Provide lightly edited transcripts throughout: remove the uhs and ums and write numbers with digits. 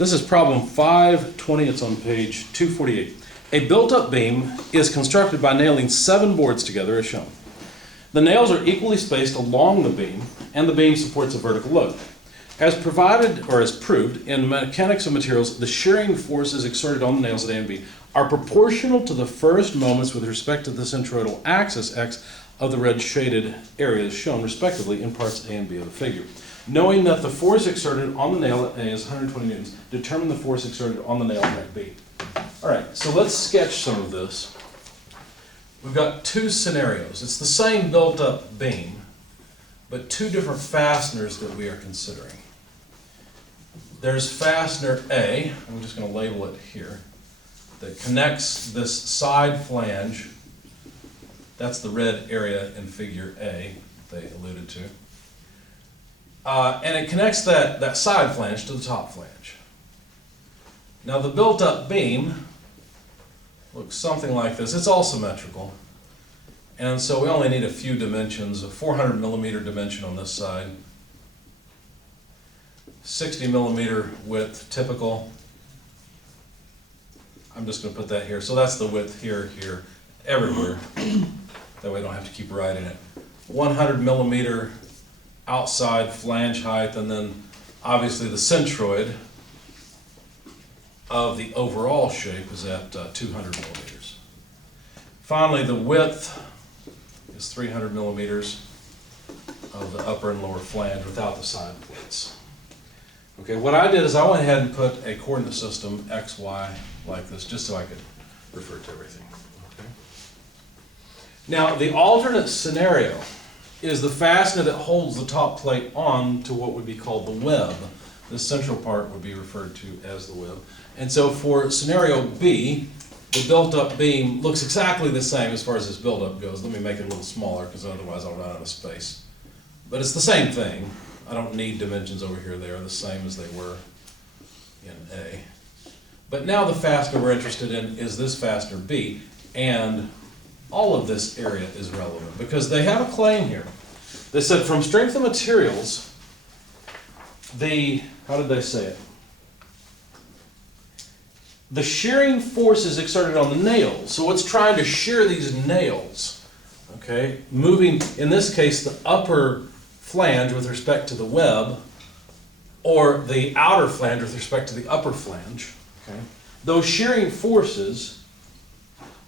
This is problem 520, it's on page 248. A built-up beam is constructed by nailing 7 boards together as shown. The nails are equally spaced along the beam, and the beam supports a vertical load. As provided, or as proved, in mechanics of materials, the shearing forces exerted on the nails at A and B are proportional to the first moments with respect to the centroidal axis X of the red shaded areas shown respectively in parts A and B of the figure. Knowing that the force exerted on the nail at A is 120 newtons, determine the force exerted on the nail at B. All right, so let's sketch some of this. We've got 2 scenarios. It's the same built-up beam, but 2 different fasteners that we are considering. There's fastener A, I'm just going to label it here, that connects this side flange. That's the red area in figure A they alluded to. And it connects that side flange to the top flange. Now the built-up beam looks something like this. It's all symmetrical. And so we only need a few dimensions, a 400 millimeter dimension on this side, 60 millimeter width, typical. I'm just going to put that here. So that's the width here, here, everywhere. That way I don't have to keep writing it. 100 millimeter outside flange height, and then obviously the centroid of the overall shape is at 200 millimeters. Finally, the width is 300 millimeters of the upper and lower flange without the side plates. Okay, what I did is I went ahead and put a coordinate system X, Y like this, just so I could refer to everything. Okay. Now, the alternate scenario is the fastener that holds the top plate on to what would be called the web. The central part would be referred to as the web. And so for scenario B, the built-up beam looks exactly the same as far as this build-up goes. Let me make it a little smaller because otherwise I'll run out of space. But it's the same thing. I don't need dimensions over here. They are the same as they were in A. But now the fastener we're interested in is this fastener B, and all of this area is relevant because they have a claim here. They said from strength of materials, how did they say it? The shearing force is exerted on the nails. So it's trying to shear these nails, okay? Moving, in this case, the upper flange with respect to the web, or the outer flange with respect to the upper flange, okay? Those shearing forces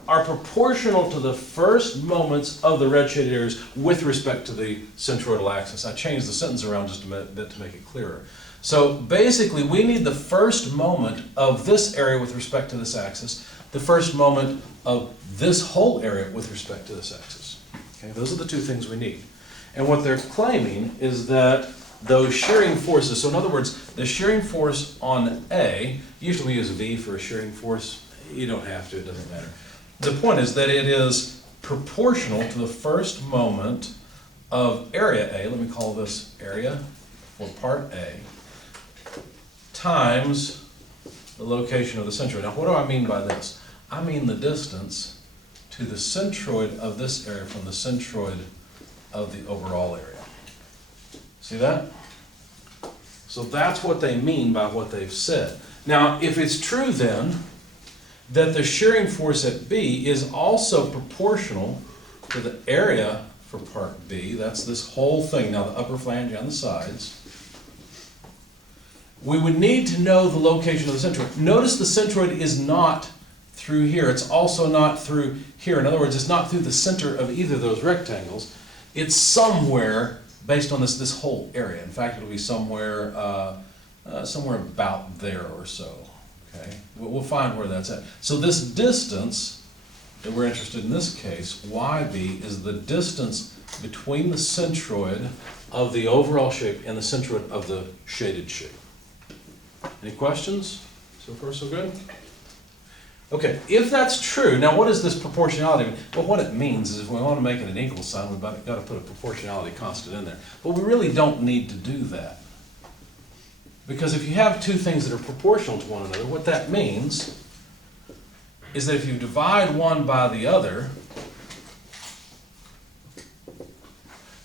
are proportional to the first moments of the red shaded areas with respect to the centroidal axis. I changed the sentence around just a bit to make it clearer. So basically, we need the first moment of this area with respect to this axis, the first moment of this whole area with respect to this axis. Okay, those are the 2 things we need. And what they're claiming is that those shearing forces, so in other words, the shearing force on A, usually we use V for a shearing force. You don't have to, it doesn't matter. The point is that it is proportional to the first moment of area A, let me call this area for part A, times the location of the centroid. Now what do I mean by this? I mean the distance to the centroid of this area from the centroid of the overall area. See that? So that's what they mean by what they've said. Now if it's true then that the shearing force at B is also proportional to the area for part B, that's this whole thing, now the upper flange and the sides, we would need to know the location of the centroid. Notice the centroid is not through here. It's also not through here. In other words, it's not through the center of either of those rectangles. It's somewhere based on this whole area. In fact, it'll be somewhere about there or so. Okay, we'll find where that's at. So this distance that we're interested in this case, YB, is the distance between the centroid of the overall shape and the centroid of the shaded shape. Any questions? So far, so good? Okay, if that's true, now what does this proportionality mean? Well, what it means is if we want to make it an equal sign, we've got to put a proportionality constant in there. But we really don't need to do that. Because if you have 2 things that are proportional to one another, what that means is that if you divide one by the other,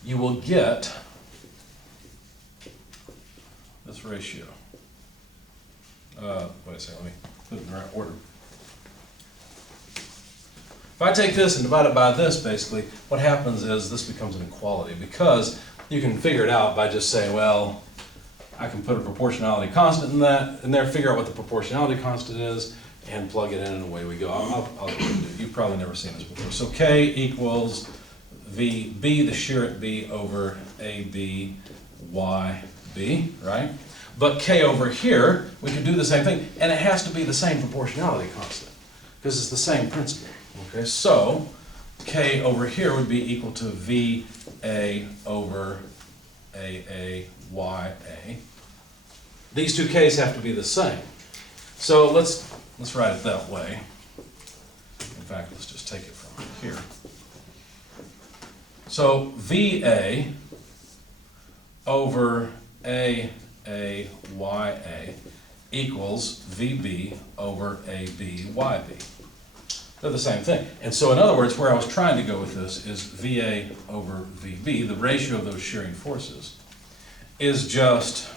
you will get this ratio. wait a second, let me put it in the right order. If I take this and divide it by this, basically, what happens is this becomes an equality, because you can figure it out by just saying, well, I can put a proportionality constant in that, and there, figure out what the proportionality constant is, and plug it in, and away we go. I'll do it. You've probably never seen this before. So K equals VB, the shear at B, over AB, YB, right? But K over here, we could do the same thing, and it has to be the same proportionality constant, because it's the same principle. Okay, so K over here would be equal to VA over AA, YA. These two K's have to be the same. So let's write it that way. In fact, let's just take it from here. So VA over AA, YA equals VB over AB, YB. They're the same thing. And so in other words, where I was trying to go with this is VA over VB, the ratio of those shearing forces, is just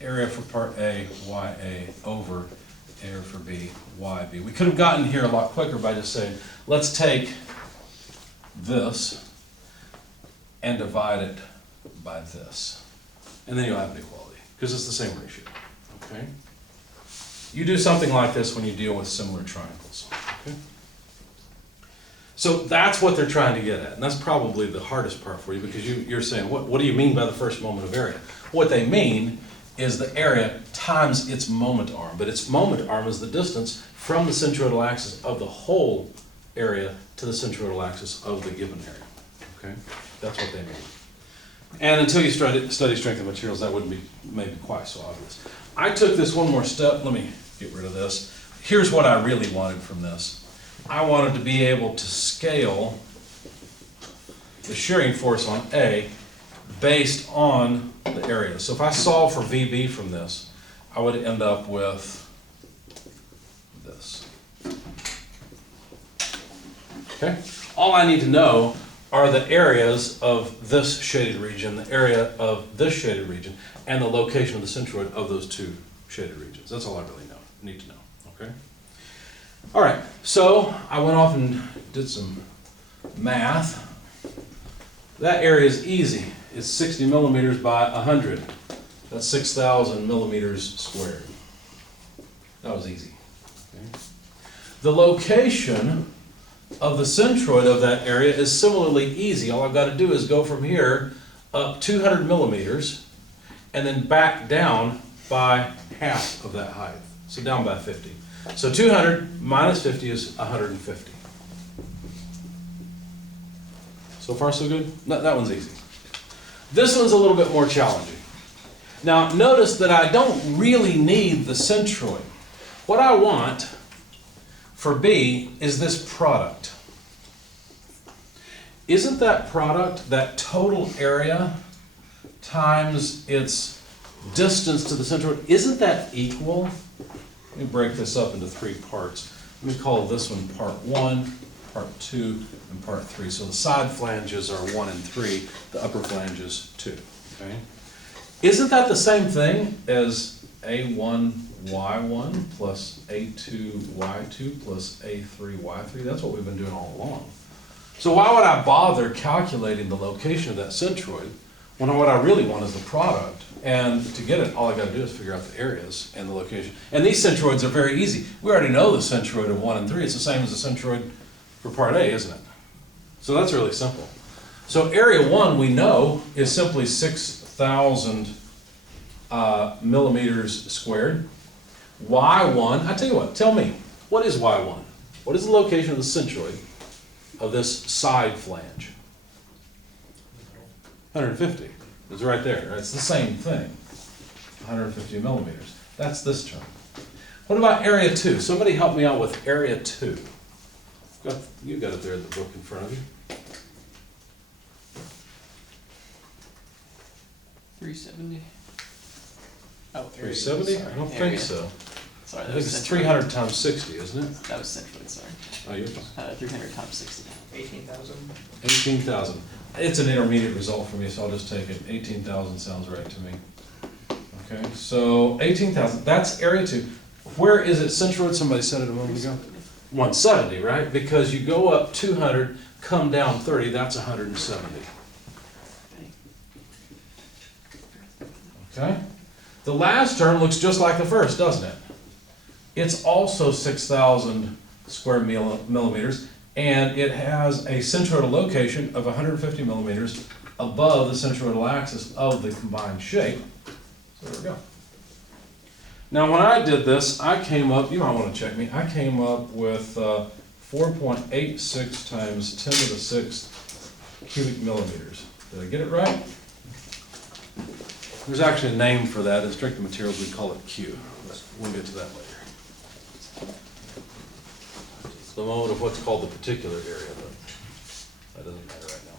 area for part A, YA over area for B, YB. We could have gotten here a lot quicker by just saying, let's take this and divide it by this. And then you'll have an equality, because it's the same ratio. Okay? You do something like this when you deal with similar triangles. Okay? So that's what they're trying to get at, and that's probably the hardest part for you, because you're saying, what do you mean by the first moment of area? What they mean is the area times its moment arm, but its moment arm is the distance from the centroidal axis of the whole area to the centroidal axis of the given area. Okay? That's what they mean. And until you study strength of materials, that wouldn't be maybe quite so obvious. I took this one more step. Let me get rid of this. Here's what I really wanted from this. I wanted to be able to scale the shearing force on A based on the area. So if I solve for VB from this, I would end up with this. Okay? All I need to know are the areas of this shaded region, the area of this shaded region, and the location of the centroid of those two shaded regions. That's all I really need to know. Okay? All right, so I went off and did some math. That area is easy. It's 60 millimeters by 100. That's 6,000 millimeters squared. That was easy. Okay. The location of the centroid of that area is similarly easy. All I've got to do is go from here up 200 millimeters and then back down by half of that height. So down by 50. So 200 minus 50 is 150. So far so good? That one's easy. This one's a little bit more challenging. Now notice that I don't really need the centroid. What I want for B is this product. Isn't that product, that total area times its distance to the centroid, isn't that equal? Let me break this up into three parts. Let me call this one part 1, part 2, and part 3. So the side flanges are 1 and 3, the upper flange is 2. Okay? Isn't that the same thing as A1Y1 plus A2Y2 plus A3Y3? That's what we've been doing all along. So why would I bother calculating the location of that centroid when what I really want is the product? And to get it, all I got to do is figure out the areas and the location. And these centroids are very easy. We already know the centroid of 1 and 3. It's the same as the centroid for part A, isn't it? So that's really simple. So area 1 we know is simply 6,000 millimeters squared. Y1, I tell you what, tell me, what is Y1? What is the location of the centroid of this side flange? 150. It's right there. It's the same thing. 150 millimeters. That's this term. What about area 2? Somebody help me out with area 2. You got it there in the book in front of you. 370. Oh, 370? I don't think so. Sorry, I that think was it's centroid. 300 times 60, isn't it? That was centroid, sorry. Oh, you're fine. 300 times 60. 18,000. 18,000. It's an intermediate result for me, so I'll just take it. 18,000 sounds right to me. Okay, so 18,000, that's area 2. Where is it centroid? Somebody said it a moment ago. 170, right? Because you go up 200, come down 30, that's 170. Okay? The last term looks just like the first, doesn't it? It's also 6,000 square millimeters, and it has a centroidal location of 150 millimeters above the centroidal axis of the combined shape. So there we go. Now, when I did this, I came up, you might want to check me, I came up with 4.86 times 10 to the 6th cubic millimeters. Did I get it right? There's actually a name for that. In strength of materials, we call it Q. But we'll get to that later. It's the mode of what's called the particular area, but that doesn't matter right now.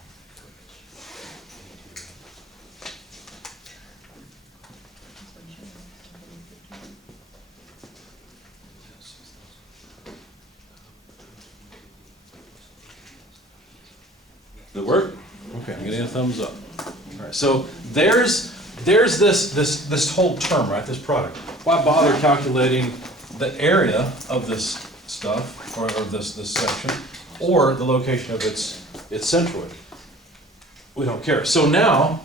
Does it work? Okay, I'm getting a thumbs up. All right, so there's this whole term, right? This product. Why bother calculating the area of this stuff, or this section, or the location of its centroid? We don't care. So now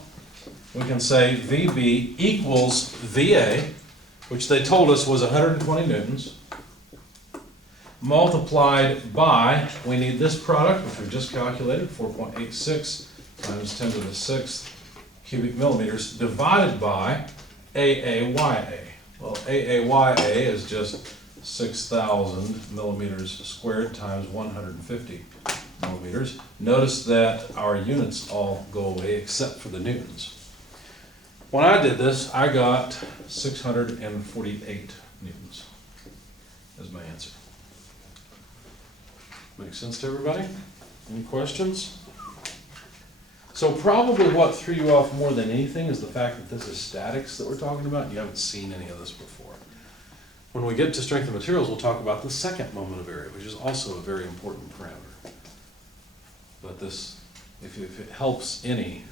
we can say VB equals VA, which they told us was 120 newtons, multiplied by, we need this product, which we just calculated, 4.86 times 10 to the 6th cubic millimeters, divided by AAYA. Well, AAYA is just 6,000 millimeters squared times 150 millimeters. Notice that our units all go away except for the newtons. When I did this, I got 648 newtons as my answer. Make sense to everybody? Any questions? So probably what threw you off more than anything is the fact that this is statics that we're talking about, and you haven't seen any of this before. When we get to strength of materials, we'll talk about the second moment of area, which is also a very important parameter. But this, if it helps any,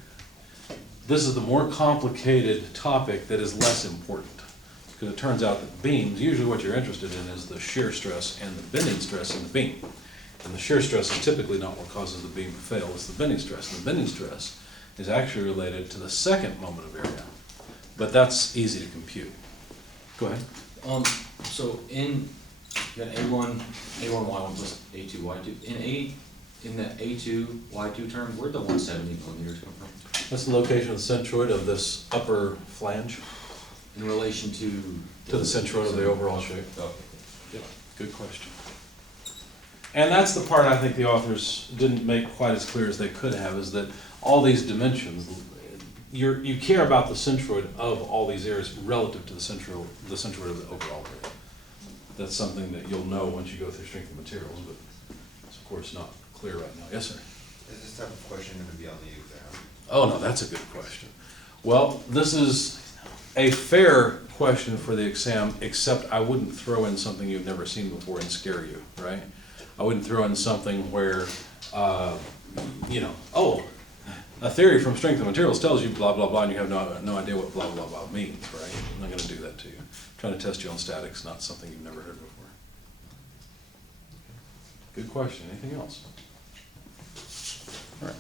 this is the more complicated topic that is less important. Because it turns out that beams, usually what you're interested in is the shear stress and the bending stress in the beam. And the shear stress is typically not what causes the beam to fail, it's the bending stress. And the bending stress is actually related to the second moment of area. But that's easy to compute. Go ahead. So in, you got A1, Y1 plus A2, Y2. In the A2, Y2 term, where'd the 170 millimeters come from? That's the location of the centroid of this upper flange In relation to to the centroid of the overall shape. Oh, Yep, good question. And that's the part I think the authors didn't make quite as clear as they could have, is that all these dimensions, you care about the centroid of all these areas relative to the centroid of the overall area. That's something that you'll know once you go through strength of materials, but it's of course not clear right now. Yes, sir? Is this type of question going to be on the exam? Oh, no, that's a good question. Well, this is a fair question for the exam, except I wouldn't throw in something you've never seen before and scare you, right? I wouldn't throw in something where, a theory from strength of materials tells you blah, blah, blah, and you have no idea what blah, blah, blah means, right? I'm not going to do that to you. I'm trying to test you on statics, not something you've never heard before. Good question. Anything else? All right.